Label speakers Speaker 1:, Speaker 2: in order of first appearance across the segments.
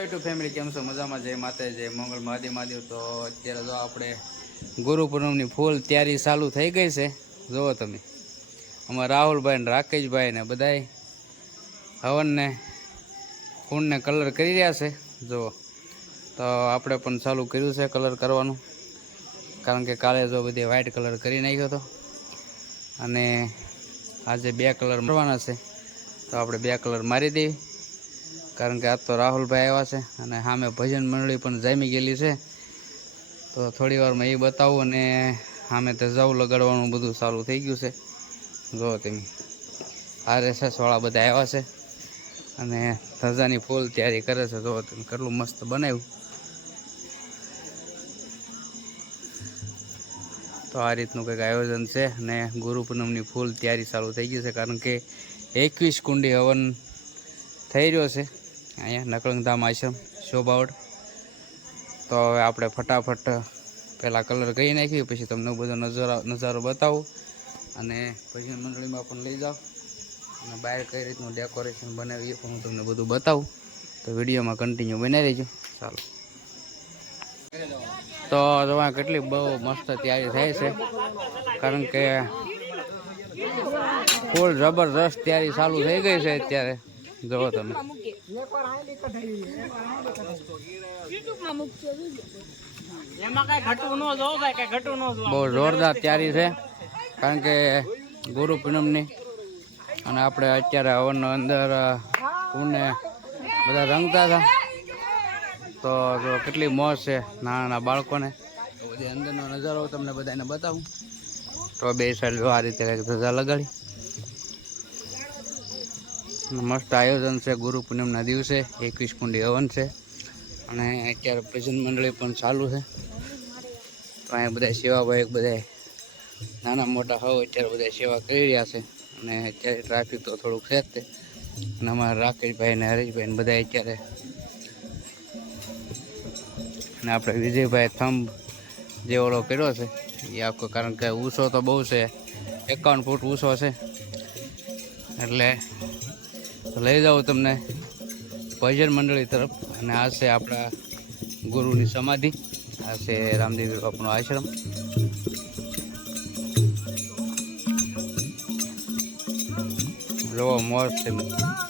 Speaker 1: Two family કેમ છો? મજામાં? જય માતા જય મંગળ, મહાદેવ મહાદેવ. તો અત્યારે જો આપણે ગુરુ પૂનમની ફૂલ તૈયારી ચાલુ થઈ ગઈ છે. જુઓ તમે. અમારા રાહુલભાઈ ને રાકેશભાઈ ને બધાય હવનને કુંડને કલર કરી રહ્યા છે. જુઓ. તો આપણે પણ ચાલુ કર્યું છે કલર કરવાનું. કારણ કે કાલે જો બધી વ્હાઇટ કલર કરી નાખ્યો હતો. અને આજે બે કલર મારવાના છે. તો આપણે બે કલર મારી દઈએ કારણ કે આજ તો રાહુલભાઈ આવ્યા છે અને સામે ભજન મંડળી પણ જામી ગયેલી છે. તો થોડી વારમાં એ બતાવું અને સામે ધજાવું લગાડવાનું બધું ચાલુ થઈ ગયું છે. જો તમે આરએસએસવાળા બધા આવ્યા છે અને ધજાની ફૂલ તૈયારી કરે છે. જો તમે કેટલું મસ્ત બનાવ્યું. તો આ રીતનું કંઈક આયોજન છે અને ગુરુ પૂનમની ફૂલ તૈયારી ચાલુ થઈ ગઈ છે. કારણ કે એકવીસ કુંડી હવન થઈ રહ્યો છે. અહીંયા નકળંગધામ આશ્રમ શોભાવડ. તો હવે આપણે ફટાફટ પહેલાં કલર કરી નાખીએ, પછી તમને બધો નજારો નજારો બતાવું. અને ભજન મંડળીમાં પણ લઈ જાઓ. અને બહાર કઈ રીતનું ડેકોરેશન બનાવીએ પણ હું તમને બધું બતાવું. તો વિડીયોમાં કન્ટિન્યુ બનાવી દેજો ચાલો. તો તમારે કેટલી બહુ મસ્ત તૈયારી થાય છે. કારણ કે ફૂલ જબરદસ્ત તૈયારી ચાલુ થઈ ગઈ છે અત્યારે. જુઓ તમે.
Speaker 2: એમાં કઈ ઘટવું ન જોવો ભાઈ કઈ ઘટવું ન જોવો.
Speaker 1: બહુ જોરદાર તૈયારી છે કારણ કે ગુરુ પૂનમની અને આપણે અત્યારે હવનનો અંદર પૂને બધા રંગતા હતા. તો જો કેટલી મોજ છે નાના નાના બાળકોને. તો બધી અંદરનો નજારો તમને બધાને બતાવું. તો બે સાઈડ જો આ રીતે ધજા લગાડી. મસ્ત આયોજન છે, ગુરુ પૂનમના દિવસે, એકવીસ કુંડી હવન છે. અને અત્યારે ભજન મંડળી પણ ચાલુ છે. તો અહીંયા બધા સેવાભાઈ બધા નાના મોટા હોય અત્યારે બધા સેવા કરી રહ્યા છે. અને અત્યારે ટ્રાફિક તો થોડુંક છે જ તે. અને અમારા રાકેશભાઈ ને હરેશભાઈ ને બધા અત્યારે. અને આપણે વિજયભાઈ થંભ જે ઓલો કર્યો છે, એ આખો કારણ કે ઊંચો તો બહુ છે. એકાવન ફૂટ ઊંચો છે. એટલે લઈ જાઉં તમને ભજન મંડળી તરફ. અને આ છે આપણા ગુરુની સમાધિ. આ છે રામદેવ બાપનો આશ્રમ. જોવો, મોર છે.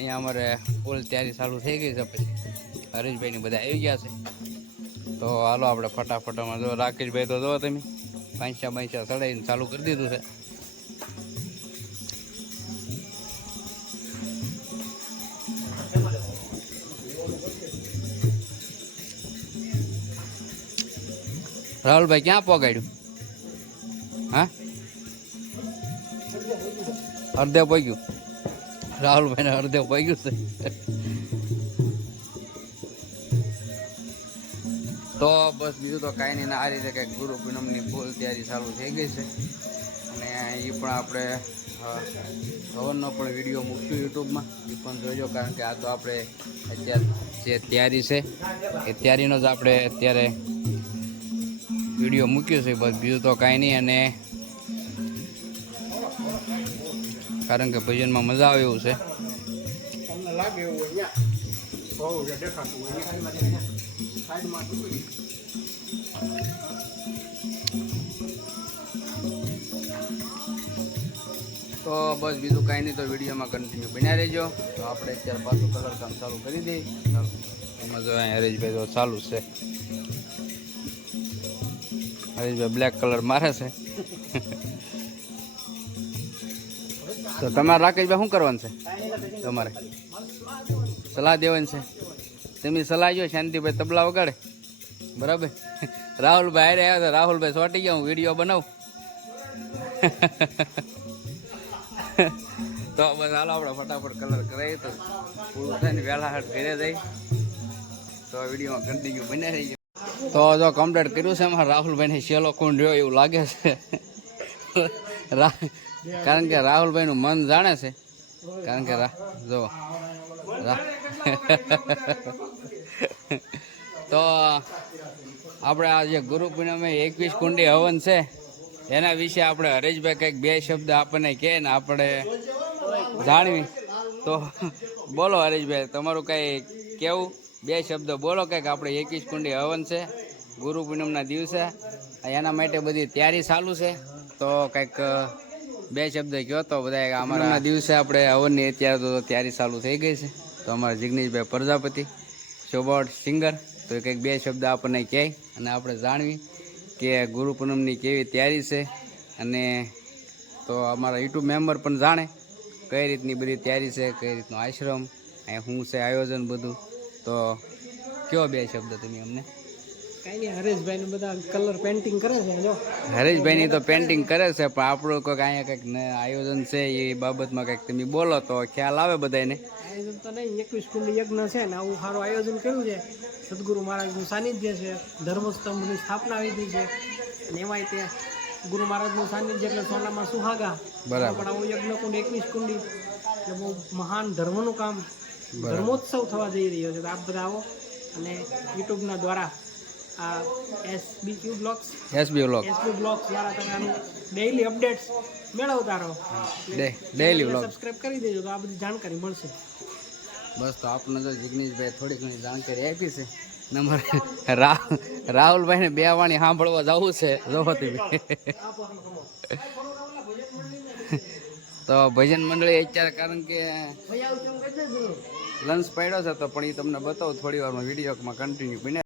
Speaker 1: અહીંયા અમારે ફૂલ તૈયારી ચાલુ થઈ ગઈ છે પછી. હરીશભાઈ ને બધા આવી ગયા છે. તો હાલો આપણે ફટાફટામાં જો રાકેશભાઈ તો જો તમે. પાંચા પાંચા ચડાવીને ચાલુ કરી દીધું છે. રાહુલભાઈ ક્યાં પગાડ્યું? હા? અડધે પગ્યું? રાહુલભાઈને અડધે પગ્યું છે. તો બસ બીજું તો કાંઈ નહીં, આ રીતે કંઈક ગુરુ પૂનમની ફૂલ તૈયારી ચાલુ થઈ ગઈ છે. અને એ પણ આપણે હવનનો પણ વીડિયો મૂકશું યુટ્યુબમાં. એ પણ જોજો, કારણ કે આ તો આપણે અત્યારે જે તૈયારી છે, એ તૈયારીનો જ આપણે અત્યારે વીડિયો મૂક્યો છે. બસ બીજું તો કાંઈ નહીં, અને કારણ કે ભજનમાં મજા આવે એવું છે.
Speaker 2: તમને લાગે એવું અહીંયા દેખાતું હોય
Speaker 1: તો બસ બીજું કાંઈ નહીં તો વિડીયોમાં કન્ટિન્યુ બન્યા રહેજો. તો આપણે અત્યારે પાછું કલર કામ ચાલુ કરી દઈએ. એમાં જો અહીંયા હરેશભાઈ તો ચાલુ છે. હરેશભાઈ બ્લેક કલર મારે છે. તો તમારે રાકેશભાઈ શું કરવાનું છે? તમારે. સલાહ દેવાની છે. તેમની સલાહ જો શાંતિભાઈ તબલા વગાડે. બરાબર? રાહુલભાઈ હારે આવ્યા હતા રાહુલભાઈ સોટી ગયા. હું વીડિયો બનાવું. તો બસ હાલો આપણે ફટાફટ કલર કરાવી તો પૂરું થાય ને વહેલા હાટ ઘરે જાય તો વિડીયોમાં કન્ટિન્યુ બન્યા રહી તો જો કમ્પ્લેટ કર્યું છે એમાં રાહુલભાઈને શેલો કોણ રહ્યો એવું લાગે છે. કારણ કે રાહુલભાઈનું મન જાણે છે. કારણ કે જો તો આપણે આ જે ગુરુ પૂનમે એકવીસ કુંડી હવન છે એના વિશે આપણે હરેશભાઈ કંઈક બે શબ્દ આપણને કહે ને આપણે જાણવી. તો બોલો હરેશભાઈ તમારું કંઈ કેવું? બે શબ્દ બોલો કંઈક આપણે એકવીસ કુંડી હવન છે ગુરુ પૂનમના દિવસે એના માટે બધી તૈયારી ચાલુ છે. તો કંઈક બે શબ્દ કયો તો બધા અમારા દિવસે આપણે અવનની અત્યારે તો તૈયારી ચાલુ થઈ ગઈ છે. તો અમારા જિગ્નેશભાઈ પ્રજાપતિ શોબાટ સિંગર, તો એ કંઈક બે શબ્દ આપણને કહે અને આપણે જાણવી કે ગુરુ પૂનમની કેવી તૈયારી છે અને તો અમારા યુટ્યુબ મેમ્બર પણ જાણે કઈ રીતની બધી તૈયારી છે, કઈ રીતનો આશ્રમ, અહીંયા શું છે, આયોજન બધું. તો કયો બે શબ્દ તમે અમને?
Speaker 2: હરેશભાઈ બધા કલર પેન્ટિંગ કરે છે જો.
Speaker 1: હરેશભાઈની તો પેન્ટિંગ કરે છે પણ આપણું કોઈક અહીંયા કંઈક આયોજન છે એ બાબતમાં કંઈક તમે બોલો તો ખ્યાલ આવે બધાને
Speaker 2: આયોજન તો નહીં એકવીસ કુંડી યજ્ઞ છે ને આવું સારું આયોજન કર્યું છે. સદગુરુ મહારાજનું સાનિધ્ય છે ધર્મસ્તંભની સ્થાપના વિધિ છે. અને એમાં તે ગુરુ મહારાજનું સાનિધ્ય એટલે સોનામાં સુહાગા.
Speaker 1: બરાબર.
Speaker 2: આવું યજ્ઞ કુંડ એકવીસ કુંડી એટલે બહુ મહાન ધર્મનું કામ. ધર્મોત્સવ થવા જઈ રહ્યો છે તો આપ બધા આવો. અને યુટ્યુબના દ્વારા આ SB Q blogs
Speaker 1: SB vlog
Speaker 2: SB blogs દ્વારા તમે આનું ડેઈલી અપડેટ્સ મેળવતા રહો.
Speaker 1: ડેઈલી બ્લોગ
Speaker 2: સબસ્ક્રાઇબ કરી દેજો તો આ બધી જાણકારી મળશે.
Speaker 1: બસ તો આપને જો જિગ્નેશભાઈ થોડી ઘણી જાણકારી આપી છે. નંબર રાહુલભાઈ ને રાહુલભાઈને બે વાણી સાંભળવા જવું છે. તો ભજન મંડળી અત્યારે કારણ કે લંચ પડ્યો છે તો પણ એ તમને બતાવું થોડી વારમાં વિડીયોમાં કન્ટિન્યુ બને.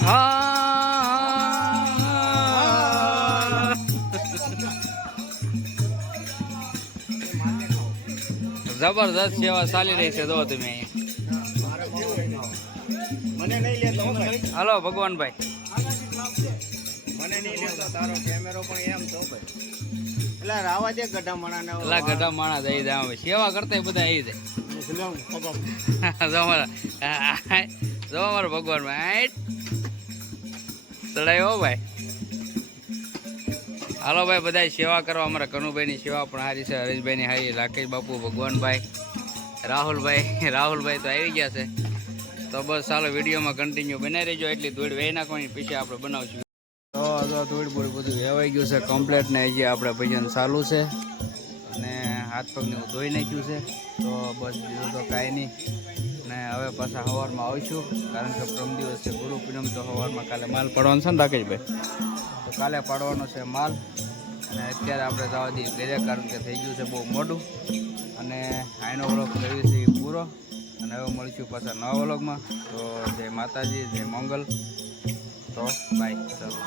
Speaker 1: હા. જબરદસ્ત સેવા ચાલી રહી છે જો તમે. હલો ભગવાનભાઈ.
Speaker 3: મને નહીં લેતો તારો કેમેરો પણ એમ તો ભાઈ એટલે રાવા દે. ગઢા મણાને
Speaker 1: પેલા ગઢા માણા જઈ જાય સેવા કરતા બધા આવી જાય જો અમારા ભગવાન ભાઈ. ચડાયો ભાઈ. હાલો ભાઈ બધા સેવા કરવા. અમારા કનુભાઈની સેવા પણ હારી છે. હરેશભાઈની હારી, રાકેશ બાપુ, ભગવાનભાઈ, રાહુલભાઈ. રાહુલભાઈ તો આવી ગયા છે. તો બસ ચાલો, વિડીયોમાં કન્ટિન્યુ બનાવી રહેજો. એટલી ધૂળ વહી નાખવાની. પછી આપણે બનાવશું. તો ધૂળ બધું વેવાઈ ગયું છે. કમ્પ્લેટ ને હજી આપણે ભજન ચાલુ છે. હાથ પગને હું ધોઈ નાખ્યું છે. તો બસ બીજું તો કાંઈ નહીં. ને હવે પાછા સવારમાં આવીશું. કારણ કે પ્રમ દિવસ છે ગુરુ પૂનમ, તો સવારમાં કાલે માલ પડવાનો છે ને રાકેશભાઈ? તો કાલે પાડવાનો છે માલ. અને અત્યારે આપણે જવા દઈએ ઘરે, કારણ કે થઈ ગયું છે બહુ મોડું. અને આઈનો વ્લોગ છે એ પૂરો. અને હવે મળીશું પાછા નવા વ્લોગમાં. તો જય માતાજી, જય મંગલ. તો બાય, ચાલો.